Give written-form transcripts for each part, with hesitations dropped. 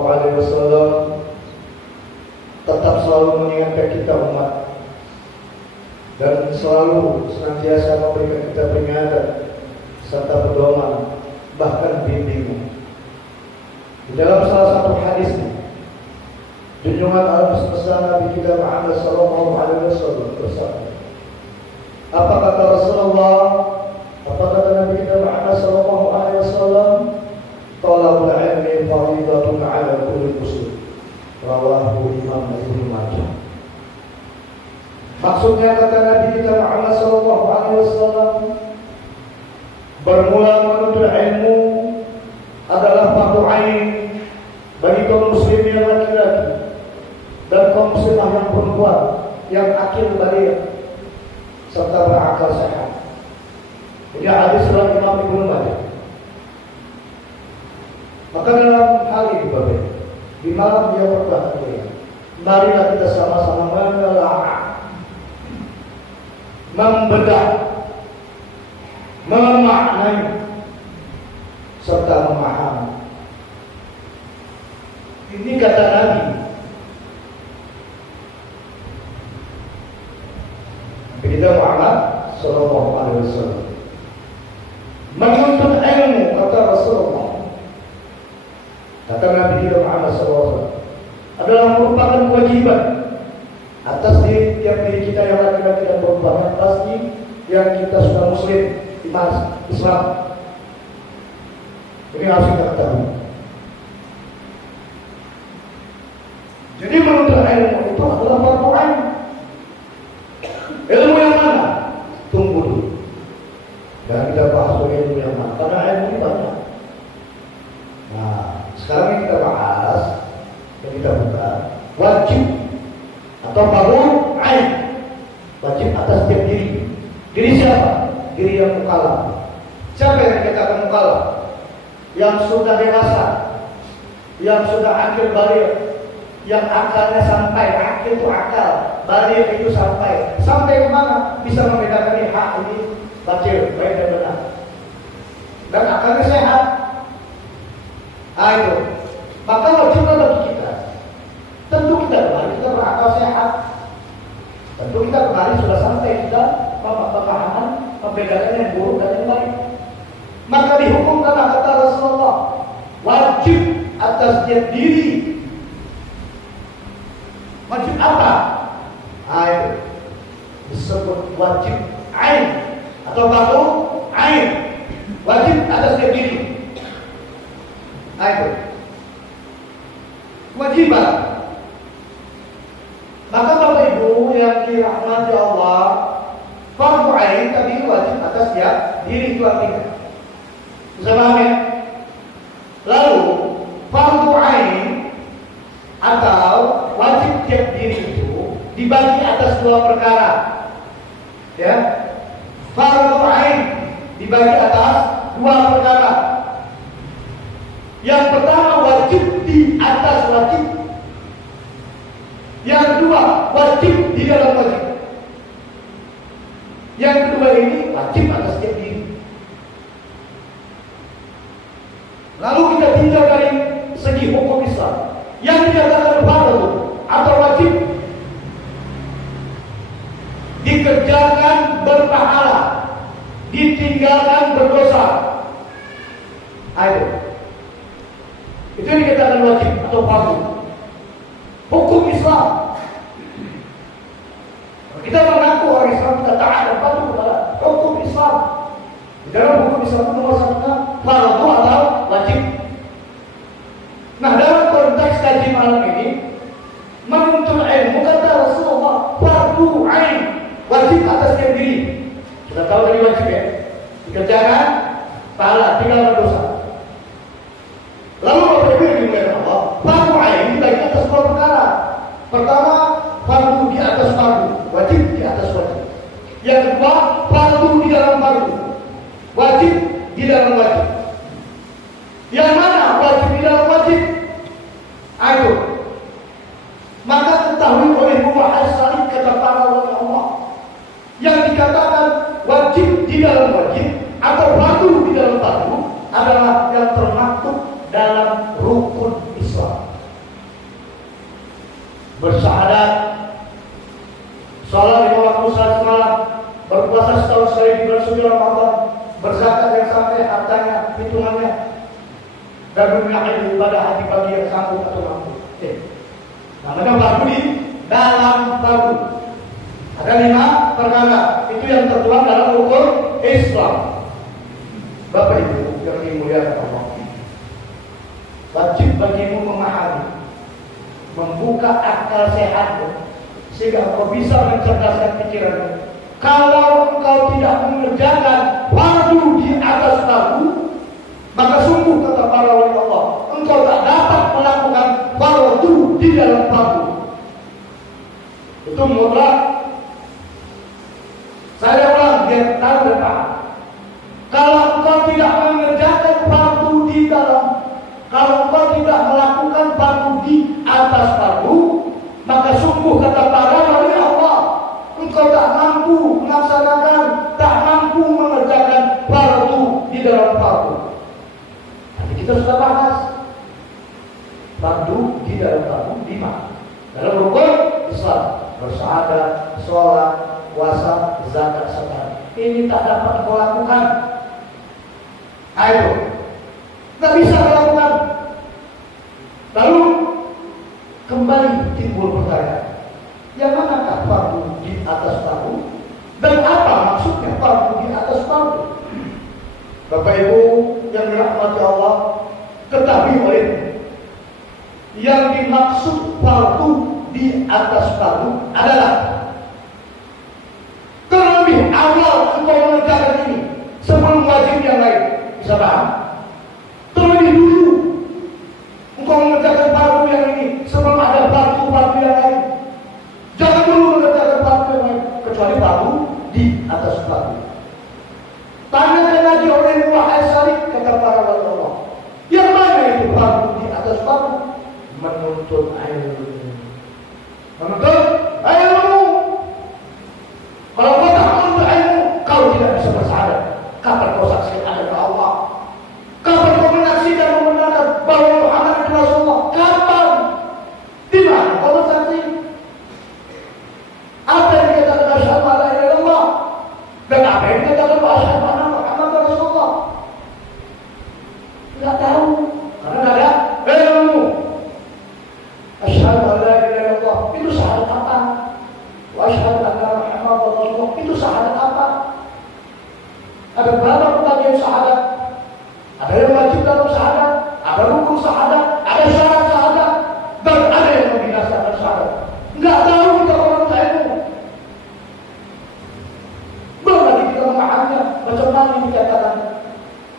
Shallallahu Alaihi Wasallam tetap selalu mengingatkan kita umat dan selalu senantiasa memberikan kita peringatan serta pedoman, bahkan bimbingan. Di dalam salah satu hadisnya, junjungan besar Nabi kita Muhammad Sallallahu Alaihi Wasallam bersabda, apa kata Rasulullah? Apa kata Nabi kita Muhammad Sallallahu Alaihi Wasallam? Talabul ilmi fardhatun 'ala kulli muslim. Rawahu Imam Ibnu Majah. Maksudnya kata Nabi kita Muhammad Sallallahu Alaihi Wasallam, bermula menuntut ilmu adalah fardu ain bagi kaum muslim yang laki-laki dan kaum muslimah yang perempuan yang akil baligh serta berakal sehat. Ini hadis riwayat Imam Ibnu Majah. Maka dalam hal ini Bapak, di malam yang berbahagia, marilah kita sama-sama menelaah, membedah, memaknai serta memahami. Ini kata Nabi. Kita Muhammad Sallallahu Alaihi Wasallam menuntut ilmu, kata Rasulullah. Kata Nabi kita Muhammad Sallallahu Alaihi Wasallam adalah merupakan kewajiban atas tiap diri kita yang laki-laki dan perempuan, yang pasti yang kita sudah muslim, Islam. Ini harus kita ketahui. Jadi menuntut ilmu itu adalah fardu ain. Ilmu yang mana? Tunggu dulu. Dan kita bahas ilmu yang mana? Karena ilmu ini banyak. Nah, sekarang kita bahas dan kita buka wajib atau fardu ain. Wajib atas setiap diri. Diri siapa? Diri yang mukallaf. Siapa yang dikatakan mukallaf? Yang sudah dewasa, yang sudah akil baligh, yang akalnya sampai. Akil itu akal, baligh itu sampai ke mana? Bisa membedakan ini hak, ini batil, baik dan benar, dan akalnya sehat. Ayo, maka wajiblah bagi kita. Tentu kita kembali, kita berakal sehat. Tentu kita kembali sudah sampai, sudah pemahaman membedakan yang buruk dan yang baik. Maka dihukumkan kata Rasulullah, wajib atas setiap diri. Wajib apa? Ain. Disebut wajib ain atau fardu ain. Wajib atas setiap diri. Ain. Kewajiban. Maka Bapak Ibu yang dirahmati Allah, fardu ain tadi wajib atas setiap diri itu artinya. Bisa paham ya? Lalu fardu ain atau wajib tiap diri itu dibagi atas dua perkara. Ya. Fardu ain dibagi atas dua perkara. Yang pertama wajib di atas wajib. Yang kedua wajib di dalam wajib. Yang kedua ini wajib atas tiap diri. Lalu kita tinjau dari segi hukum Islam. Yang dikatakan fardu atau wajib dikerjakan berpahala, ditinggalkan berdosa. Ayo, itu yang dikatakan wajib atau fardu. Hukum Islam. Kita mengaku orang Islam, kita taat dan patuh kepada hukum Islam. Di dalam hukum Islam itu nomor satunya fardu atau wajib. Nah, dalam konteks kaji malam ini, menuntut ilmu kata Rasulullah fardu ain, wajib atas setiap diri. Kita tahu dari wajib ya, dikerjakan pahala, tinggalkan dosa. Lalu Bapak Ibu yang dimuliakan Allah, fardu ain dibagi atas dua perkara. Pertama, fardu di atas fardu, wajib di atas wajib. Yang kedua, fardu di dalam fardu, wajib di dalam wajib. Yang mana wajib di dalam wajib? Ayo, maka ketahui oleh Muhammad salib kata para ulama Allah yang dikatakan wajib di dalam wajib atau fardu di dalam fardu adalah yang termaktub dalam rukun Islam. bersyahadat, sholat 5 waktu salat semalam, berpuasa setahun sekali di bulan suci Ramadan, berzakat yang sampai hartanya, hitungannya, dan menunaikan ibadah haji bagi yang sanggup atau mampu. Namanya fardu di dalam fardu. Ada 5 perkara, itu yang tertuang dalam rukun Islam. Bapak Ibu yang dimuliakan Allah, wajib bagimu memahami, membuka akal sehatmu, sehingga engkau bisa mencerdaskan pikiranmu. Kalau engkau tidak mengerjakan fardu di atas fardu, maka sungguh kata para wali Allah, engkau tak dapat melakukan fardu di dalam fardu. Itu mutlak. Saya ulang biar tahu dan paham. Kalau engkau tidak mengerjakan fardu di dalam, kalau engkau tidak melakukan fardu di atas fardu, maka sungguh kata para wali Allah, engkau tak mampu melaksanakan, tak mampu mengerjakan fardu di dalam fardu. Tapi kita sudah bahas fardu di dalam fardu 5 dalam rukun Islam: bersyahadat, sholat, puasa, zakat, sedekah. Ini tak dapat kau lakukan. Ayo, tak bisa melakukan. Lalu kembali timbul pertanyaan, yang manakah fardu di atas fardu dan apa maksudnya fardu di atas fardu? Bapak Ibu yang dirahmati Allah, ketahui oleh yang dimaksud fardu di atas fardu adalah terlebih awal engkau mengerjakan ini sebelum wajib yang lain. Bisa paham? Terlebih dulu engkau mengerjakan fardu yang ini sebelum ada fardu yang lain. Jangan dulu mengerjakan fardu yang lain kecuali fardu di atas fardu. Tanyakan lagi oleh wahai Salih, kata para wali Allah, yang mana itu fardu di atas fardu? Menuntut ilmu. Menuntut ilmu. Kalau kau tak menuntut ilmu, kau tidak bisa bersyahadat. Kapan kau saksikan ada Allah? Kapan kau menyaksikan membenarkan bahwa Muhammad itu Rasulullah? Kapan? Di mana kau bersaksi? Apa yang dikatakan asyhadu an la ilaha illallah dan apa yang dikatakan asyhadu anna Muhammadar Rasulullah? Tidak tahu, karena tidak ada ilmu. Asyhadu an la ilaha illallah itu syahadat apa? Wa asyhadu anna Muhammadar Rasulullah itu syahadat apa? Ada berapa pembagian syahadat? Ada yang wajib dalam syahadat, ada rukun syahadat, ada syarat syahadat, dan ada yang membinasakan syahadat. Enggak tahu kita orang ilmu. Belum lagi kita memahaminya. Macam mana dikatakan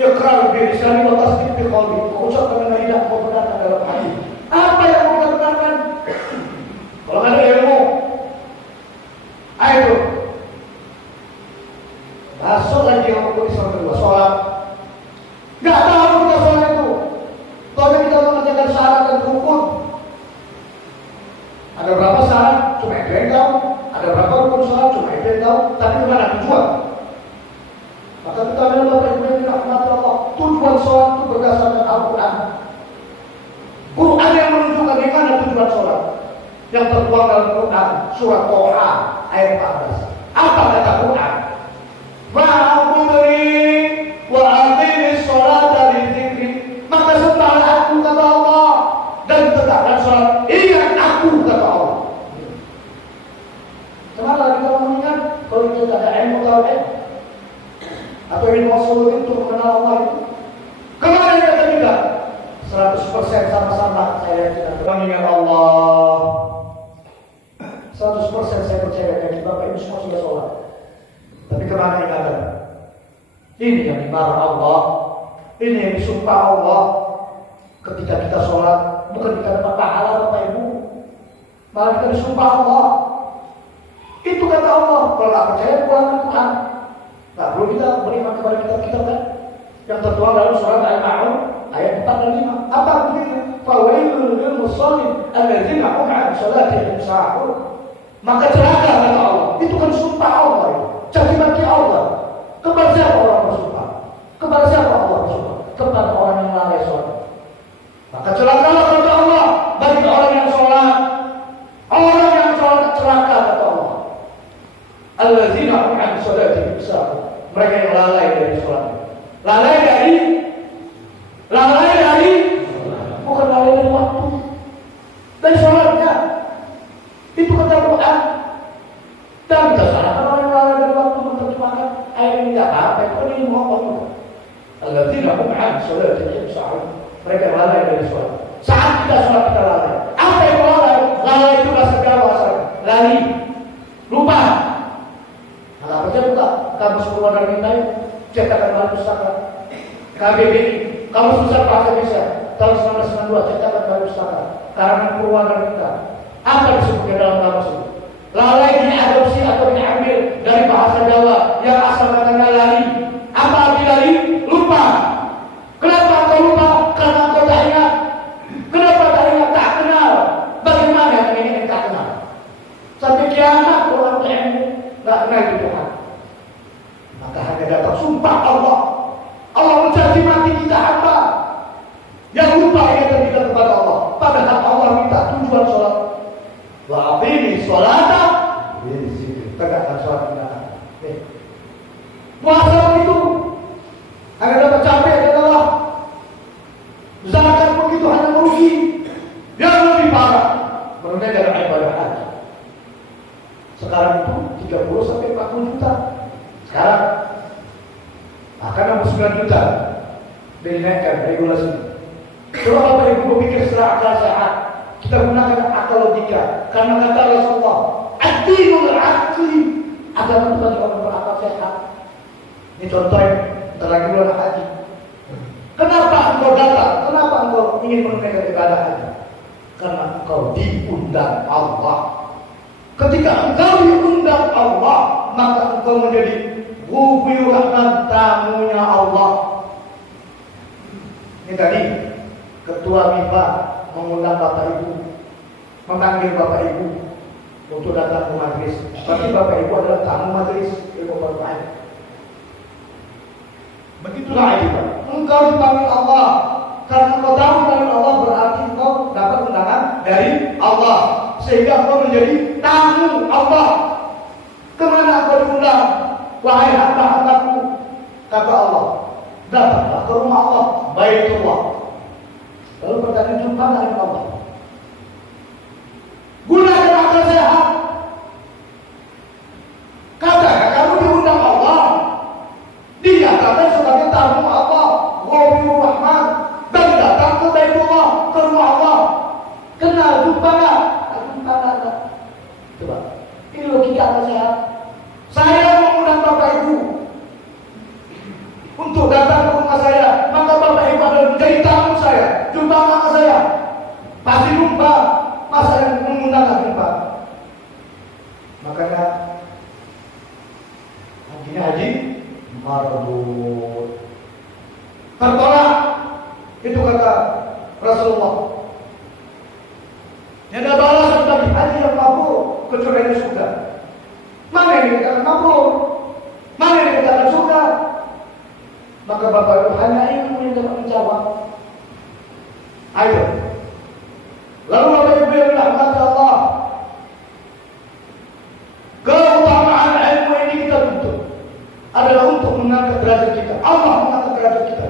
iqrar bi lisani wa tasdiq bi qalbi. Mengucapkan dengan lidah, membenarkan dalam hati. Apa yang mau kita benarkan? Kalau ada ilmu, ayo masuk lagi yang rukun Islam kedua, sholat. Nggak tahu kita sholat itu. Kalau kita mengerjakan syarat dan rukun, ada berapa syarat? Cuma itu yang tahu. Ada berapa rukun sholat? Cuma itu yang tahu. Tapi kemana tujuan? Maka kita bilang Bapak Ibu yang dirahmati Allah, tujuan sholat itu berdasarkan Al-Quran. Quran yang menunjukkan di mana tujuan sholat. Yang tertuang dalam Quran, surat Toha ayat 14. Apa kata Quran? Fa'budni wa aqimis sholata li dzikri. Maka sembahlah aku kata Allah dan tegakkan sholat. Ingat aku kata Allah. Kenapa kita mengingat kalau kita tidak ada ilmu tauhid atau ilmu usul untuk mengenal Allah itu? Kemarin kita juga 100% sama-sama saya tidak mengingat Allah. 100% saya percaya dan Bapak Ibu semua sudah sholat. Tapi kemana ingatan? Ini yang dimarah Allah. Ini yang disumpah Allah. Ketika kita sholat, bukan kita dapat pahala Bapak Ibu, malah kita disumpah Allah. Itu kata Allah. Kalau tak percaya, pulang Al-Quran. Nah, belum kita beriman kepada kita kan? Yang tertuang dalam surat Al-Ma'un ayat 4 dan 5. Apa artinya? Fawailul lil musallin alladzina hum 'an salatihim sahun. Maka celaka kata Allah. Itu kan sumpah Allah. Caci maki Allah. Kepada siapa orang bersumpah? Kepada siapa Allah bersumpah? Kepada orang yang lalai sholat. Maka celakalah kata Allah bagi orang yang sholat, orang allazina hum 'an salatihim sahun. Mereka yang lalai dari sholat. Lalai dari bukan lalai dari waktu. Dari sholatnya. Itu kata Quran. Dan kita salahkan orang yang lalai dari waktu menerjemahkan ayat ini tidak apa. Itu ini ngomong. Allazina hum 'an salatihim sahun. Mereka yang lalai dari sholat. Saat kita sholat kita lalai. Apa yang lalai? Lalai itu bahasa Jawa asalnya. Lali. Lupa. Nah, apa saja buka? Kamu sepuluh dari kita cetakan baru pustaka. KBBI, kamu besar bahasa Indonesia tahun 1992 cetakan baru pustaka. Karangan Purwakarta kita. Apa disebutnya dalam kamus itu? Lalai diadopsi atau diambil dari bahasa Jawa yang asal katanya lali. Apa arti lali? Lupa. Kenapa engkau lupa? Karena engkau tak ingat. Kenapa tak ingat? Tak kenal. Bagaimana yang ini tak kenal? Sampai kiamat orang ilmu tak kenal itu Tuhan. Maka hanya dapat sumpah Allah. Allah mencaci maki kita hamba yang lupa ingatan kita kepada Allah. Padahal Allah minta tujuan sholat. Wa aqimi sholata tegakkan sholat kita. Puasa begitu hanya dapat capek adalah zakat begitu hanya merugi. Yang lebih parah menurutnya dalam ibadah haji. Sekarang itu 30 sampai 40 juta. Sekarang akan 9 juta dinaikkan regulasi. Kalau Bapak Ibu berpikir secara akal sehat, kita gunakan akal logika. Karena kata Rasulullah, "Ad-dinul aqli." Agama itu bagi orang berakal sehat. Ini contohnya terlagi bulan haji. Kenapa engkau datang? Kenapa engkau ingin menunaikan ibadah haji? Karena engkau diundang Allah. Ketika engkau diundang Allah, maka engkau menjadi guyuran tamunya Allah. Ini tadi Ketua MIPA mengundang Bapak Ibu, memanggil Bapak Ibu untuk datang ke majelis. Tapi Bapak Ibu adalah tamu majelis ilmu Quran. Begitulah itu. Engkau dipanggil Allah. Karena engkau tahu dipanggil Allah berarti engkau dapat undangan dari Allah. Sehingga engkau menjadi tamu Allah. Kemana engkau diundang? Wahai hamba-hambaku, kata Allah, datanglah ke rumah Allah, Baitullah. Lalu pertanyaan, jumpa dengan Allah. Gunakan akal sehat. Katakan kamu diundang Allah, dinyatakan sebagai tamu Allah, Ghafurur Rahman, dan datang ke Baitullah, ke rumah Allah. Kenal, jumpa nggak? Jumpa nggak? Coba, ini logika akal sehat. Saya mengundang Bapak Ibu untuk datang ke rumah saya, maka Bapak Ibu adalah menjadi tamu saya. Jumpa sama saya, pasti jumpa. Masa yang mengundang nggak jumpa? Makanya haji mardud, tertolak. Itu kata Rasulullah. Yang ada balasan bagi haji yang mabrur kecuali yang sudah. Mana yang dikatakan mabrur? Mana yang dikatakan surga? Maka Bapak Ibu hanya ilmu yang dapat menjawab. Ayo. Lalu Bapak Ibu yang dirahmati Allah, keutamaan ilmu ini kita tuntut adalah untuk mengangkat derajat kita. Allah mengangkat derajat kita.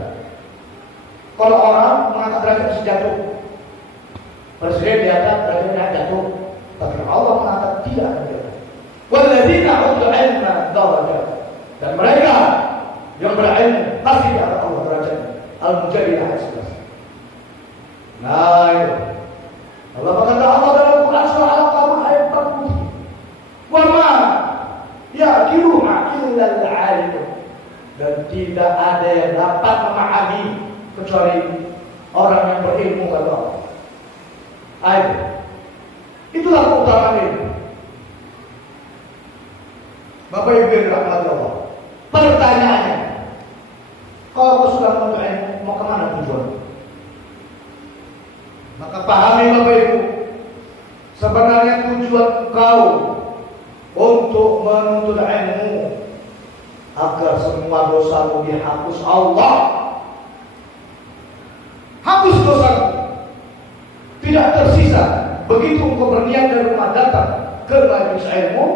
Kalau orang mengangkat derajat bisa jatuh. Presiden diangkat derajatnya jatuh, tapi Allah mengangkat tidak akan jatuh. Walladzina utul ilma darajat. Dan mereka yang berilmu pasti di atas Allah derajatnya. Al-Mujadilah ayat 11. Nah, itu. Allah berkata Allah dalam Quran surah Al-Qamar ayat 40. Wa ma yaqiluha illa al-alim. Dan tidak ada yang dapat memahami kecuali orang yang berilmu kata Allah. Ayo. Itulah keutamaan ilmu. Bapak Ibu yang dirahmati Allah. Pertanyaannya, kalau kau sudah menuntut ilmu, mau kemana tujuan? Maka pahami Bapak Ibu, sebenarnya tujuan kau untuk menuntut ilmu agar semua dosamu dihapus Allah. Hapus dosamu, tidak tersisa. Begitu engkau berniat dari rumah datang ke majelis ilmu,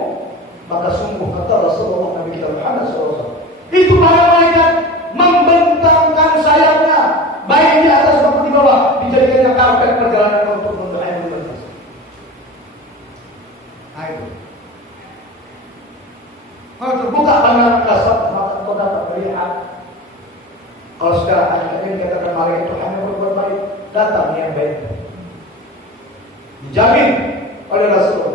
Maka sungguh kata Rasulullah Nabi kita Muhammad SAW, itu para malaikat membentangkan sayapnya baik di atas maupun di bawah, dijadikannya karpet perjalanan untuk mendoakan beliau. Ayo. Kalau terbuka pandangan kasar, maka kau dapat melihat. Kalau sekarang ada yang dikatakan malaikat itu hanya berbuat baik, datang yang baik. Dijamin oleh Rasulullah.